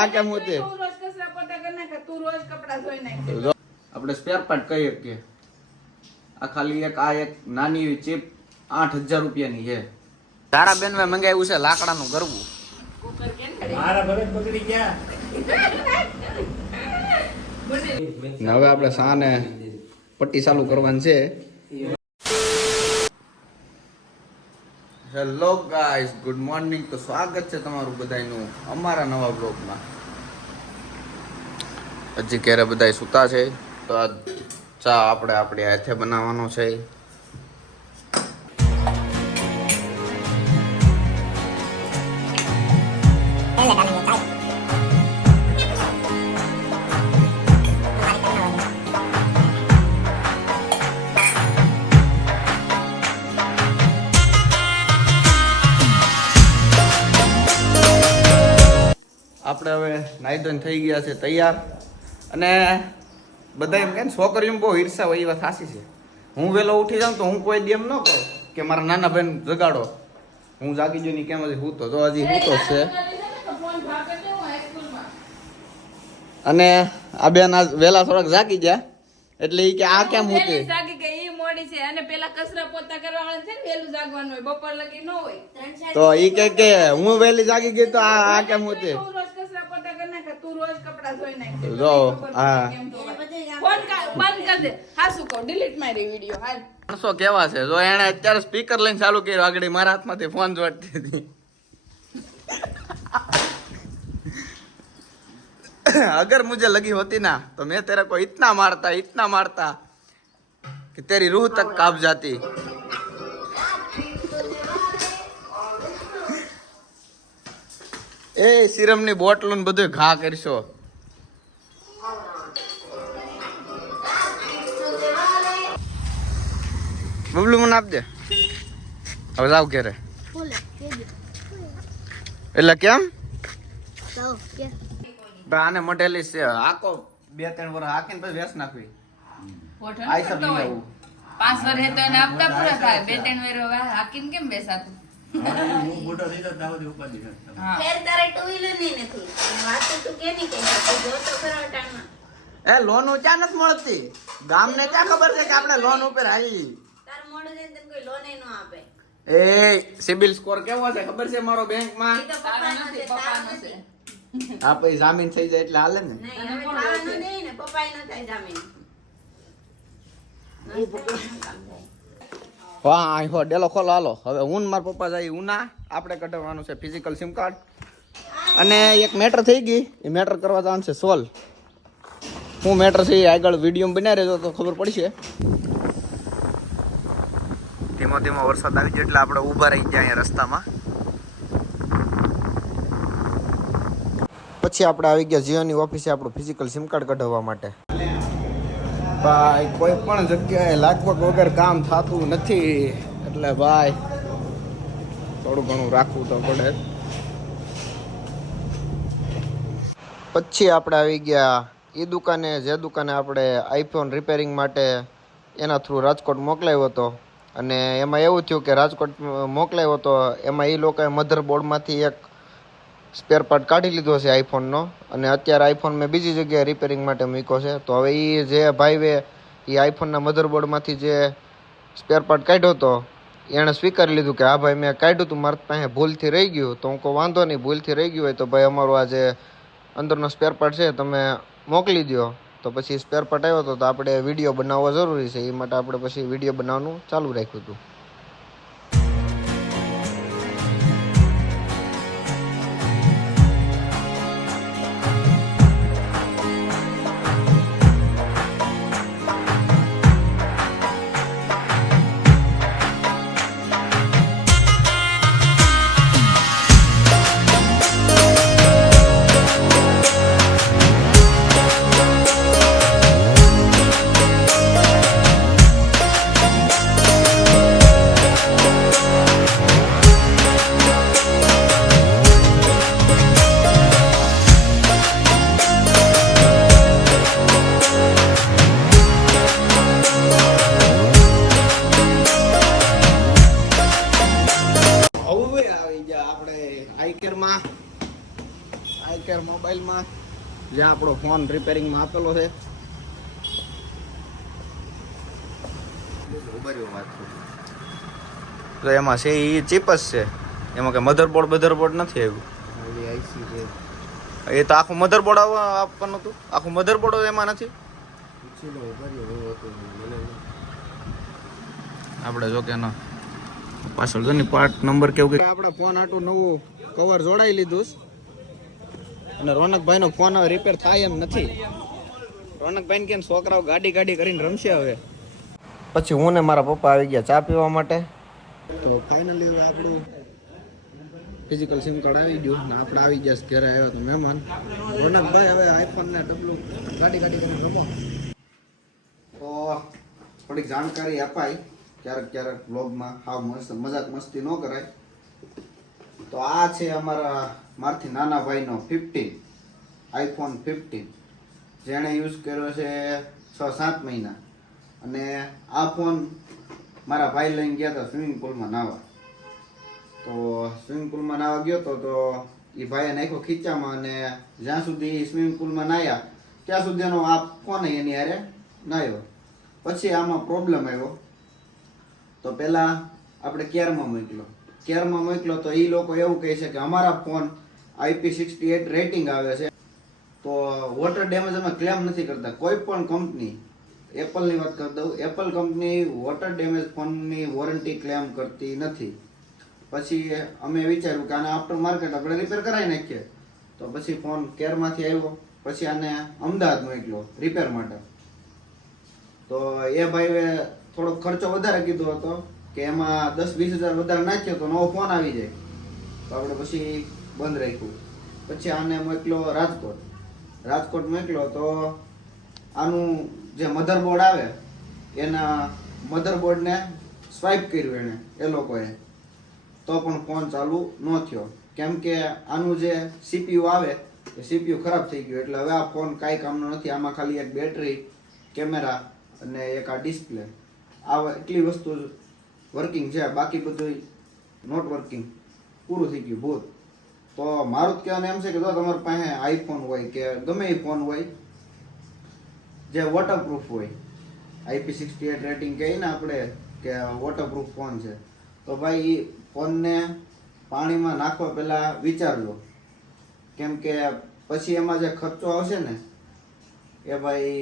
આ કેમ હોતે આપણે સ્પેર પાર્ટ કહીએ કે આ ખાલી એક નાની ચિપ 8000 રૂપિયાની છે. તારા બેન મેં મંગાવ્યું છે લાકડાનું ગરબું. મારા ભરત પકડી ગયા. હવે આપણે સાને પટ્ટી ચાલુ કરવાની છે. Hello guys, good morning. તો સ્વાગત છે તમારું બધાનું અમારા નવા બ્લોગમાં. હજી ક્યારે બધા સૂતા છે તો આ ચા આપણે આપણી હાથે બનાવવાનો છે. આપણે હવે નાઈ ધોઈને થઈ ગયા છે તૈયાર. અને બધા એમ કે ને છોકરીઓ બહુ ઈર્ષા હોય, એ વાત સાચી છે. હું વહેલો ઉઠી જાઉં તો હું કોઈ દી એમ ન કહું કે મારા નાના બેન જગાડો. હું જાગી જોઈને કેમ હજી હું તો હજી હું તો છે. અને આ બેન આજ વહેલા થોડાક જાગી ગયા એટલે ઈ કે આ કેમ હોતે જાગી ગઈ ઈ મોડી છે. અને પેલા કસરા પોતા કરવાવાળા છે ને વહેલું જાગવાનું હોય, બપોર લગી ન હોય. તો ઈ કે હું વહેલી જાગી ગઈ તો આ કેમ હોતે. તું રોજ કસરા પોતા કર નાખ, તું રોજ કપડા ધોઈ નાખ. જો હા ફોન બંધ કર દે. હાસુ કહું, ડિલીટ મારી વિડિયો. હાલ માણસો કેવા છે. જો એણે અત્યારે સ્પીકર લઈને ચાલુ કર્યું, આગળ મારા હાથમાંથી ફોન જોડતી હતી. अगर मुझे लगी होती ना तो मैं तेरे को इतना मारता कि तेरी रूह तक कांप जाती. ए सीरम ની બોટલ ને બધું ઘા કરશો. બબલુ મને આપજે. હવે જાવ ઘરે. એટલે કેમ આને મોટેલી છે આકો 2-3 વર્ષ હાકીને પછી વેસ નાખવી. આઈ સબ લેવું 5 વર્ષ તો એને આપતા પૂરા થાય. 2-3 વર્ષ હાકીને કેમ બેસાતું. હું મોટો થઈ તો તાવ દે ઉપાડી શકતો. ફેર તારે ટુ વ્હીલર ની નથી વાત તો કે ની કે જો તો ખરા ટાઈમમાં એ લોન ક્યાં નથી મળતી. ગામને ક્યાં ખબર છે કે આપણે લોન ઉપર આવી. તાર મોડું જઈને તને કોઈ લોન ન આપે. એ સિબિલ સ્કોર કેવો છે ખબર છે મારો બેંકમાં. એ તો પપ્પાનો છે, તારો નથી. હા પછી જામીન થઈ જાય એટલે હાલે ને. નહીં હવે ખાવાનું દે ને પપ્પાય ન થાય જામીન. હા આહો ડેલો ખોલો હાલો. હવે હું મારા પપ્પા જાય ઉના, આપણે કઢાવવાનું છે ફિઝિકલ સિમ કાર્ડ. અને એક મેટર થઈ ગઈ, એ મેટર કરવા જવાનું છે સોલ્વ. હું મેટર છે આગળ વિડીયો બનાવી રહેજો તો ખબર પડશે. ધીમો ધીમો વરસાદ આવી ગયો એટલે આપણે ઊભા રહી ગયા અહીંયા રસ્તામાં. પછી આપણે આવી ગયા જીઓની ઓફિસે આપણું ફિઝિકલ સિમ કાર્ડ કઢાવવા માટે. ભાઈ કોઈ પણ જગ્યાએ લગભગ વગર કામ થતું નથી એટલે ભાઈ થોડું ઘણું રાખવું તો પડે. પછી આપણે આવી ગયા એ દુકાને, જે દુકાને આપણે આઈફોન રિપેરિંગ માટે એના થ્રુ રાજકોટ મોકલાવ્યો હતો. અને એમાં એવું થયું કે રાજકોટ મોકલાવ્યો હતો એમાં એ લોકોએ મધરબોર્ડમાંથી એક સ્પેર પાર્ટ કાઢી લીધો છે આઈફોનનો. અને અત્યારે આઈફોન મેં બીજી જગ્યાએ રિપેરિંગ માટે મૂક્યો છે. તો હવે એ જે ભાઈએ એ આઈફોનના મધરબોર્ડમાંથી જે સ્પેર પાર્ટ કાઢ્યો હતો એણે સ્વીકારી લીધું કે હા ભાઈ મેં કાઢ્યું હતું, મારી પાસે ભૂલથી રહી ગયું. તો હું કહું વાંધો નહીં, ભૂલથી રહી ગયું હોય તો ભાઈ અમારું આ જે અંદરનો સ્પેર પાર્ટ છે તમે મોકલી દો. તો પછી સ્પેર પાર્ટ આવ્યો હતો તો આપણે વિડીયો બનાવવો જરૂરી છે, એ માટે આપણે પછી વિડીયો બનાવવાનું ચાલુ રાખ્યું હતું. મોબાઈલમાં જે આપણો ફોન રિપેરિંગમાં આપેલો છે. તો એમાં છે એ ચીપ જ છે, એમાં કે મધરબોર્ડ નથી આવ્યું. એ તો આખું મધરબોર્ડ આપવાનું હતું, આખું મધરબોર્ડ એમાં નથી. આપણે જો કે ના પાછળ જો ને પાર્ટ નંબર કેવું કે આપણે ફોન હાટું નવું કવર જોડાઈ લીધું અને રોનકભાઈનો ફોન હવે રિપેર થાય એમ નથી. રોનકભાઈ કે છોકરાઓ ગાડી કરીને રમશે હવે. પછી હું ને મારા પપ્પા આવી ગયા ચા પીવા માટે. તો ફાઇનલી હવે આપણું ફિઝિકલ સિમ કાર્ડ આવી ગયું ને આપણે આવી ગયા ઘરે આવ્યા તો મહેમાન. રોનકભાઈ હવે આઈફોન ને ડબલું ગાડી કરીને રમો. તો થોડીક જાણકારી અપાય ક્યારેક બ્લોગમાં હાવ મજાક મસ્તી ન કરાય. તો આ છે મારથી નાના ભાઈનો 15 આઈફોન 15 જેણે યુઝ કર્યો છે 6-7 મહિના. અને આ ફોન મારા ભાઈ લઈને ગયા હતા સ્વિમિંગ પુલમાં નાહવા. તો સ્વિમિંગ પુલમાં નાહવા ગયો તો એ ભાઈએ નાખ્યો ખીચામાં અને જ્યાં સુધી સ્વિમિંગ પુલમાં નાહ્યા ત્યાં સુધીનો આ ફોન એની હારે નાહ્યો. પછી આમાં પ્રોબ્લેમ આવ્યો. તો પહેલાં આપણે કેરમાં મોકલો તો એ લોકો એવું કહે છે કે અમારા ફોન IP68 રેટિંગ આવે છે, તો વોટર ડેમેજ અમે ક્લેમ નથી કરતા. કોઈ પણ કંપની, એપલની વાત કરી દઉં, એપલ કંપની વોટર ડેમેજ ફોનની વોરંટી ક્લેમ કરતી નથી. પછી અમે વિચાર્યું કે આને આફ્ટર માર્કેટ આપણે રિપેર કરાવી નાખીએ. તો પછી ફોન કેરમાંથી આવ્યો, પછી આને અમદાવાદ મોકલ્યો રિપેર માટે. તો એ ભાઈએ થોડોક ખર્ચો વધારે કીધો હતો કે એમાં 10-20 હજાર વધારે નાખ્યો તો નવો ફોન આવી જાય. તો આપણે પછી બંધ રાખ્યું. પછી આને મોકલ્યો રાજકોટ મોકલ્યો. તો આનું જે મધરબોર્ડ આવે એના મધરબોર્ડને સ્વાઇપ કર્યું એને એ લોકોએ, તો પણ ફોન ચાલુ ન થયો. કેમ કે આનું જે CPU આવે એ CPU ખરાબ થઈ ગયું. એટલે હવે આ ફોન કાંઈ કામનો નથી. આમાં ખાલી એક બેટરી, કેમેરા અને એક આ ડિસ્પ્લે, આ એટલી વસ્તુ વર્કિંગ છે. બાકી બધું નોટ વર્કિંગ, પૂરું થઈ ગયું ભૂત. તો મારું જ કહેવાનું એમ છે કે જો તમારી પાસે આઈફોન હોય કે ગમે એ ફોન હોય જે વોટરપ્રૂફ હોય, IP68 રેટિંગ કહીએ ને આપણે કે વોટરપ્રૂફ ફોન છે, તો ભાઈ એ ફોનને પાણીમાં નાખવા પહેલાં વિચારજો. કેમ કે પછી એમાં જે ખર્ચો આવશે ને એ ભાઈ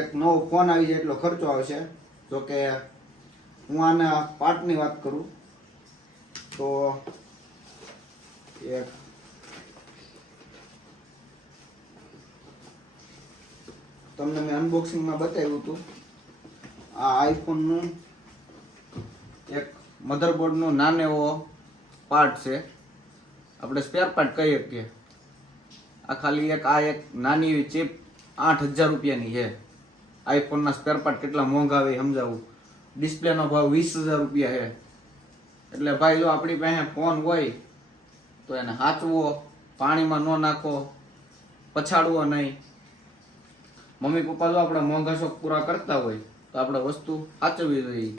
એક નવો ફોન આવી જાય એટલો ખર્ચો આવશે. જો કે હું આના પાર્ટની વાત કરું તો એક તમને મેં અનબોક્સિંગમાં બતાવ્યું હતું. આ આઈફોનનું એક મધરબોર્ડનો નાનો એવો પાર્ટ છે, આપણે સ્પેર પાર્ટ કહી શકીએ. આ ખાલી એક નાની એવી ચિપ 8,000 રૂપિયાની છે. આઈફોનના સ્પેર પાર્ટ કેટલા મોંઘા આવે સમજાવું. ડિસ્પ્લેનો ભાવ 20,000 રૂપિયા છે. એટલે ભાઈ જો આપણી પાસે ફોન હોય તો એને સાચવો, પાણીમાં ન નાખો, પછાડવો નહીં. મમ્મી પપ્પા જો આપણે મોંઘા શોખ પૂરા કરતા હોય તો આપણે વસ્તુ સાચવવી જોઈએ.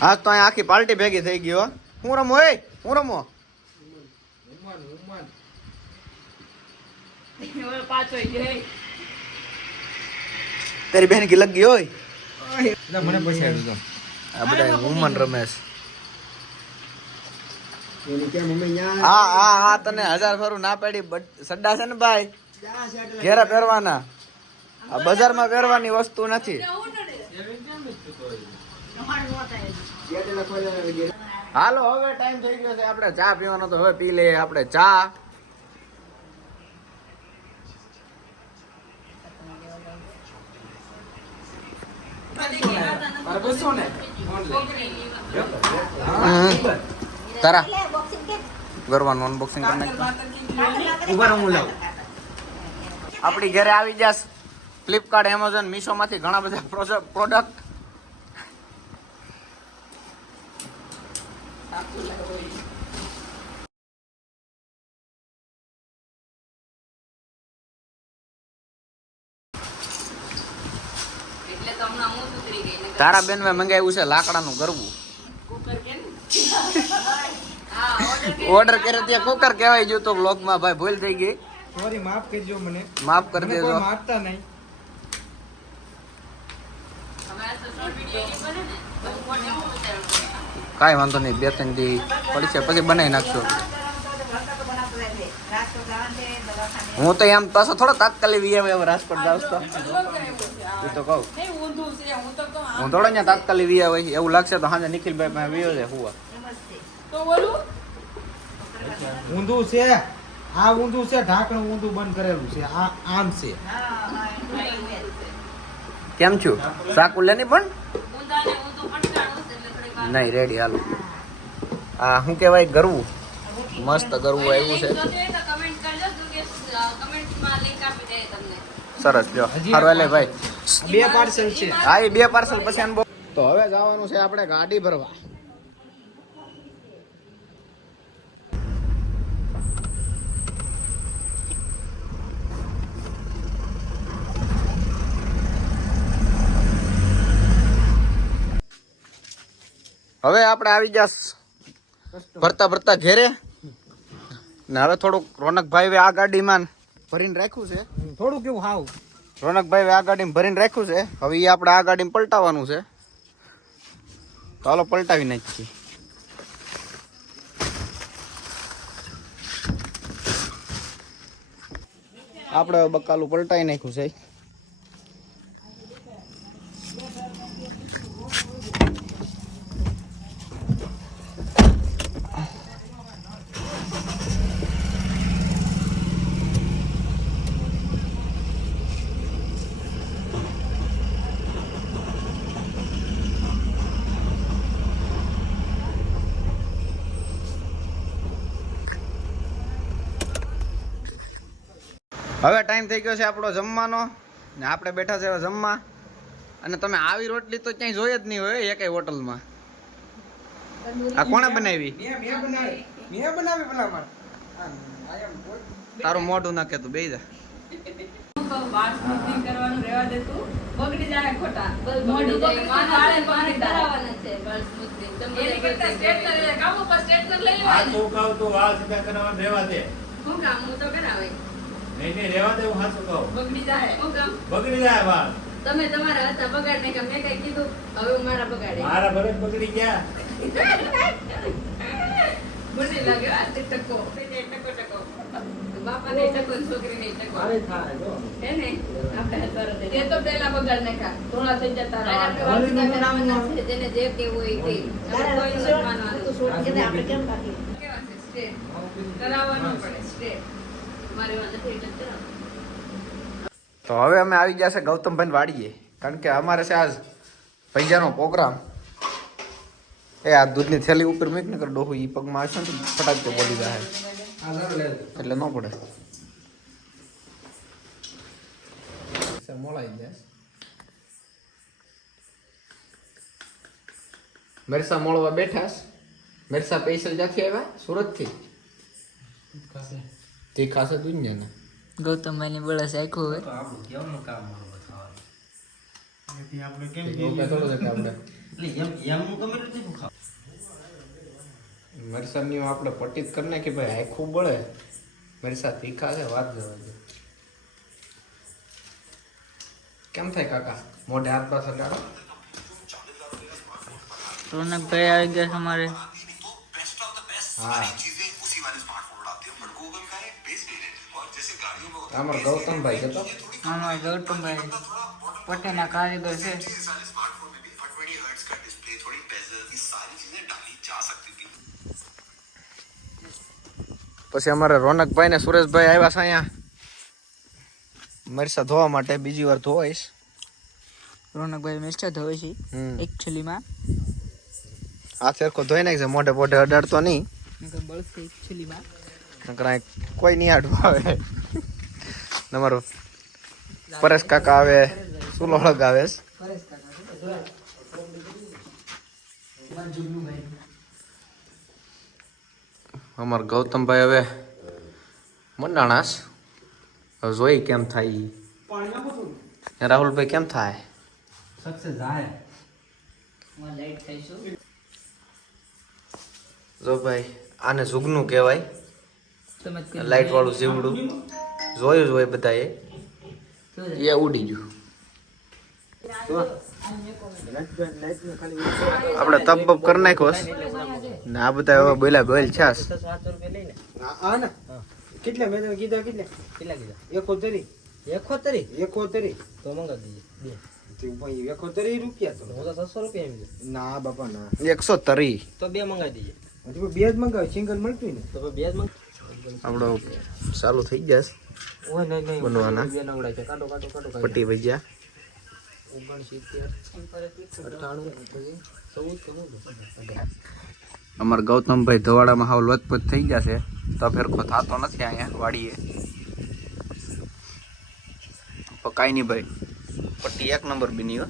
હા તો અહીં આખી પાર્ટી ભેગી થઈ ગઈ. હું રમો તેરી બહેન કી લગ ગઈ હોય મને પૂછાયું તો આ બધા વુમન રમેશ. હા તને 1000 ફરું ના પાડી. સડ્ડા છે ને ભાઈ, ઘેરા પહેરવાના, આ બજારમાં પહેરવાની વસ્તુ નથી. હાલો હવે ટાઈમ થઈ ગયો છે આપણે ચા પીવાનો, તો હવે પી લઈએ આપણે ચા. તારા કરવાનું અનબોક્સિંગ કરી નાખ. આપણી ઘરે આવી જશે ફ્લિપકાર્ટ, એમેઝોન, મીશો માંથી ઘણા બધા પ્રોડક્ટ. તારા બેન મેં મંગાવ્યું છે લાકડાનું ગરબું. કુકર કે ને ઓર્ડર કર્યો ત્યાં કુકર કહેવાય ગયું તો બ્લોગમાં ભાઈ ભૂલ થઈ ગઈ. સોરી, માફ કરજો મને. માફ કરી મને દેજો. કોઈ મારતા નહીં. હવે આ તો શોર્ટ વિડિયો ની બને ને તો કોને હું ઉતારું કાંઈ વાંધો નહીં, 2-3 દી પડશે પછી બનાવી નાખશો. હું તો એમ પાછો થોડો તાત્કાલિક વી આવે રાજકોટ જાવ તો એ તો કહું નહીં ઊંધું છે હું તો કહું હું થોડો અહીંયા તાત્કાલિક વી આવે એવું લાગશે તો હાજે નિખિલભાઈ પાસે વીયો છે હુવા. તો બોલું ઊંધું છે, આ ઊંધું છે, ઢાંકણું ઊંધું બંધ કરેલું છે, આ આમ છે. કેમ છું સાકુ લેની પણ ઊંધાને ઊંધું પટકાણું છે એટલે થોડીક વાર નહીં રેડી હાલો. આ શું કહેવાય ગરવું મસ્ત ગરવું આવ્યું છે. તો કમેન્ટ કરજો તો કે કમેન્ટમાં લિંક આપી દે તમને. સરસ લ્યો સારું હાલે ભાઈ. 2 પાર્સલ છે. હા એ 2 પાર્સલ પછી અનબો. તો હવે જવાનું છે આપણે ગાડી ભરવા. હવે આપણે આવી જા ભરતા ભરતા ઘેરે ને હવે થોડુંક રોનકભાઈ આ ગાડીમાં ભરીને રાખ્યું છે. થોડું કેવું હાવ રોનકભાઈ આ ગાડીમાં ભરીને રાખ્યું છે. હવે એ આપણે આ ગાડીમાં પલટાવવાનું છે. તો હાલો પલટાવી નાખીએ. આપણે બકાલું પલટાવી નાખ્યું છે. હવે ટાઈમ થઈ ગયો છે આપણો જમવાનો ને આપણે બેઠા છે હવે જમવા. અને તમે આવી રોટલી તો ક્યાંય જોઈ જ નહીં હોય એકેય હોટલમાં. આ કોણે બનાવી? મેં બનાવી ભલામણ. તારું મોઢું ના કહેતું બેહી જા. વાળ સ્મૂથનિંગ કરવાનું રહેવા દે તું બગડી જાય ખોટા મોઢું બગડી જાય વાળે પાણી કરાવવાના છે વાળ સ્મૂથનિંગ તમે એની કરતા સ્ટ્રેટનર કામ ઉપર સ્ટ્રેટનર લઈ આ લેવાનું તું કહું તો વાળ સીધા કરવા રહેવા દે. હું કામ હું તો કરાવે નહીં રહેવા દે, હું હાચું કહું. બગડી જાય હું કામ બગડી જાય વાળ. તમે તમારા હતા બગાડ નહીં મેં કઈ કીધું હવે હું મારા બગાડે મારા ભલે જ બગડી ગયા. મને લાગે આ તે ટકો ટકો બાપા ને ટકો છોકરી ને ટકો હે ને આપણે સરસ તે તો પહેલા બગાડ નાખા થોડા થઈ જતા રહે આપણે વાંચી કરાવવાના છે જેને જે કેવું હોય તે આપણે કોઈ નથી માનવાનું તો છોડ કે આપણે કેમ કાઢી કેવા છે સ્ટ્રેટ કરાવવાનું પડે સ્ટ્રેટ મારે વાંચે થઈ જતા તો હવે અમે આવી ગયા છે ગૌતમભાઈ વાડીએ. કારણ કે અમારે છે આજ પૈજાનો પ્રોગ્રામ. એ આ દૂધની થેલી ઉપર મૂક ને કર ડોહું ઈ પગમાં આવશે ને તો ફટાક તો બોલી જાય એટલે ન પડે. મોળાઈ જાય. મેરસા મોળવા બેઠા. મેરસા પૈસા જ્યાંથી આવ્યા સુરતથી તે ખાસે દુનિયા ને ગૌતમભાઈની બળસ આખું હોય આપણે કેમ મરસાની આપણે પટ્ટી જ કરી નાખી ભાઈ આખું બળે. મરસા તીખા છે વાત જવા દે. કેમ થાય કાકા મોઢે હાથ પાછળ કાઢો. રોનકભાઈ આવી ગયા છે અમારે. હા અમાર ગૌતમભાઈ જતો અમારા ગૌતમભાઈ પટેના કારીગર છે. પછી અમારે રોનકભાઈ ને સુરેશભાઈ આવ્યા છે અહીંયા મરસા ધોવા માટે. બીજી વાર ધોવાઈશ. રોનકભાઈ મિસ્ટર ધોવે છે હમ. એકચ્યુઅલીમાં હાથ સરખો ધોઈ નાખશે. મોઢે મોઢે અડાડતો નહીં નકર બળશે એકચ્યુઅલીમાં. નકર આ કોઈ નહીં આડું આવે. તમારો પરેશ કાકા આવે સુલો હળગાવે છે. અમાર ગૌતમભાઈ હવે મંડાણાસ. હવે જોઈ કેમ થાય ઈ. રાહુલભાઈ કેમ થાય? લાઈટ થઈશું જો ભાઈ આને ઝુગનું કહેવાય, તમે જ કરી લાઈટ વાળું જીવડું જોયું જ હોય બધાએ. એ ઉડી ગયું. આપણે તપ બપ કરી નાખ્યો છે. ને આ બધા હવે બોલ્યા બોલ છાસ. 700 રૂપિયા લઈને આ ને કેટલા મેં તને કીધા કેટલા કેટલા કીધા 71 71 તો મંગાવી દીજે બે તે ભાઈ 71 રૂપિયા તો હું તો 600 રૂપિયા એમ છે ના બાપા ના 130. તો બે મંગાવી દીજે હજી બે જ મંગાવ સિંગલ મળતું ને તો બે જ મંગ આપણો ચાલુ થઈ જશે ઓય નહીં બનવાના. બે નંગડા છે કાટો પટ્ટી ભજીયા. 69 અમારા ગૌતમભાઈ ધવાડામાં હાવ લોચપોચ થઈ ગયા છે. તો ફેરખો થતો નથી અહીંયા વાડીએ. પણ કાંઈ નહીં ભાઈ, પટ્ટી એક નંબર બની હો.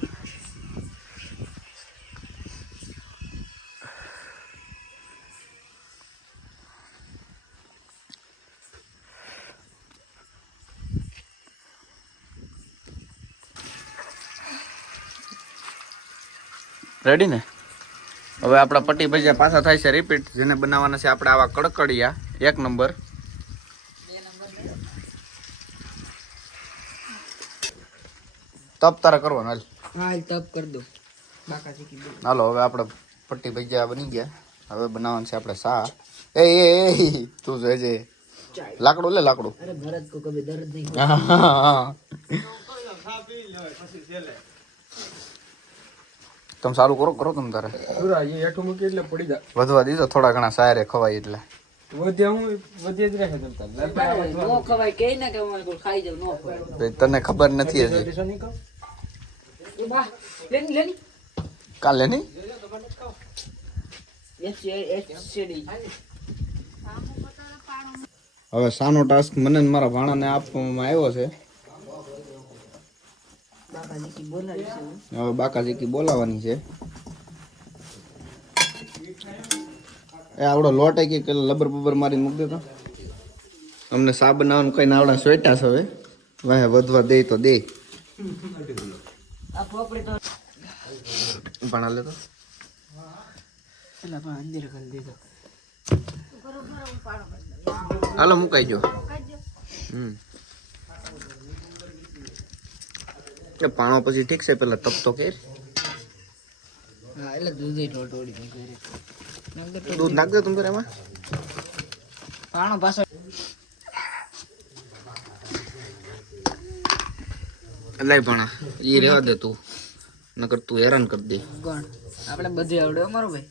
રેડી ને? હવે આપણા પટ્ટી ભજીયા પાછા થાય છે રિપીટ. જેને બનાવવાના છે આપણે આવા કડકડિયા એક નંબર. તપ તારે કરવાનો હાલ. હાલ તપ કર દો બાકા શીખી દો હાલો હવે આપણે પટ્ટી ભજીયા બની ગયા. હવે બનાવવાનું છે આપણે શા. એ તું જોજે લાકડું લે લાકડું. અરે ભરત કો કભી દર્દ નહીં તમે સારું કરો તમે તારે. પૂરા એ હેઠું મૂકી એટલે પડી જાય વધવા દીધો થોડા ઘણા સાયરે ખવાય એટલે. વધ્યા હું વધ્યા જ રહે તમતા નો ખવાય કે ના કે હું ખાઈ જાવ નો ખવાય ભાઈ તને ખબર નથી હજી. એ બા લેની કાલે નહીં એસસીડી હવે સાનો ટાસ્ક મને ને મારા ભાણાને આપવામાં આવ્યો છે. બાકાજી બોલાવી છે હવે બાકાજી બોલાવાની છે. એ આવડો લોટ કે લબર બબર મારી મૂકી દેતો. અમને સા બનાવવાનું કઈ આવડા સ્વેટા છે. હવે વાહે વધવા દે તો દે. આ પોપડી તો ભણા લે તો પેલા પણ અંદર કરી દીધો હાલો મુકાઈ ગયો. એ પાણો પછી ઠીક છે, પેલા તપ તો કે હા એટલે દૂધ ટોટોડી કરે દૂધ નાખ દે તું એમાં. પાણો પાછો લઈ ભણા એ રેવા દે તું, નકર તું હેરાન કરી દે. કોણ આપણે બધું આવડે અમારો ભાઈ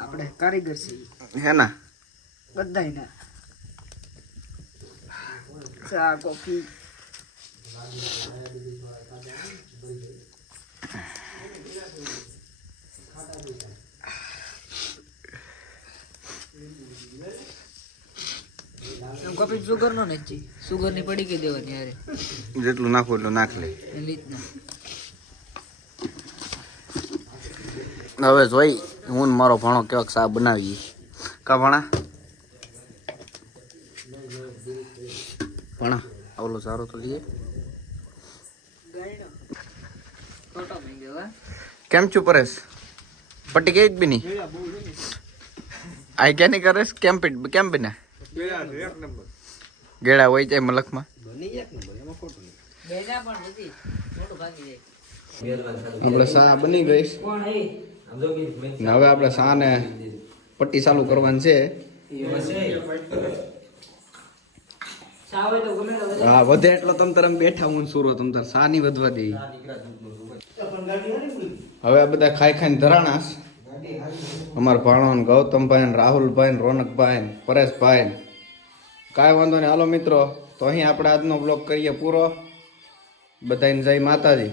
આપણે કારીગર છીએ હે ના? બધાય ના ચા કોફી કોફી સુગર નો નથી, સુગર ની પડી ગઈ દેવાની યારે જેટલું નાખવું એટલું નાખ લે. એ રીતના હવે જોઈ હું ને મારો ભાણો કેવાક સા બનાવીએ. કા ભણા? ભણા આવલો સારો તો લઈએ. ફોટો મી ગયો કેમ છું પરેશ? પટ્ટી કે જ બની આઈ ક્યાં નહીં કરેશ? કેમ બને? ગેડા હોય જાય મલકમાં. બેના પણ નથી મોટું ભાગી જાય. આપણે સા બની ગઈ કોણ એ ને હવે આપણે સા ને પટ્ટી ચાલુ કરવાની છે. સાવે તો ગમે તો હા વધે એટલો તમ તાર બેઠા હું સુરો તમ તાર સા ની વધવા દે. હવે આ બધા ખાઈ ખાઈને ધરાણાસ. અમારા ભાણો ને ગૌતમભાઈ ને રાહુલભાઈ ને રોનકભાઈ ને પરેશભાઈ ને કાંઈ વાંધો નહીં. હાલો મિત્રો, તો અહીં આપણે આજનો બ્લોગ કરીએ પૂરો. બધાને જય માતાજી.